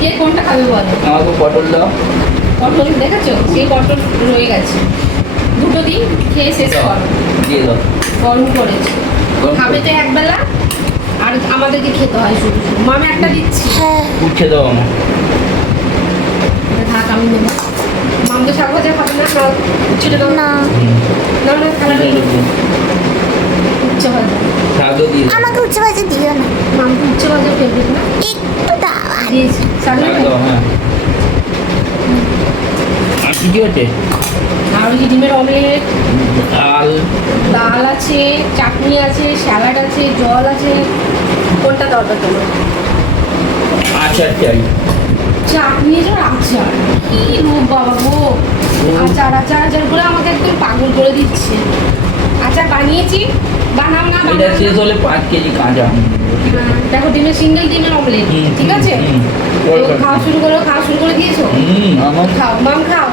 কে কোনটা খাবে বলো? আমাকে পটল দাও। পটল দেখেছো? সেই পটল রয়ে গেছে, দুটো দিন খেয়ে শেষ করো। দিয়ে দাও। গরম করেছি, গরম খাবে তো একবেলা, আর আমাদেরকে খেতে হয় শুধু শুধু। মামে একটা দিচ্ছি, উঠে দাও আমার। থাক আমি নেবো। মাম তো শাক ভাজা খাবে না, না ছেড়ে দাও। না না না খালা উচ্চ ভাজা, শাকও দিয়ে দাও। আমাকে উচ্চ ভাজা দিও না, মাম তো উচ্চ ভাজা ফেলবে না, একটু দাও আর দিয়েছি শাক শাক দাও, হ্যাঁ। আর কি কি হচ্ছে? আর ওই যে ডিমের অমলেট, ডাল। ডাল আছে, চাটনি আছে, স্যালাড আছে, জল আছে। কোনটা দরকার তোমার? আচার চাই। চাটনি আর আচার, কি রূপ বাবা গো! আচার আচার আচার করে আমাকে একদম পাগল করে দিচ্ছে। আচার বানিয়েছি, বানাও না এটা বানাও শেষ না। হলে 5 কেজি কাঁচা আম নেবো, ঠিক আছে? দেখো ডিমের সিঙ্গেল ডিমের অমলেট, ঠিক আছে? হুম, তো খাওয়া শুরু করে দিয়েছো? আমার খাও মাম খাও।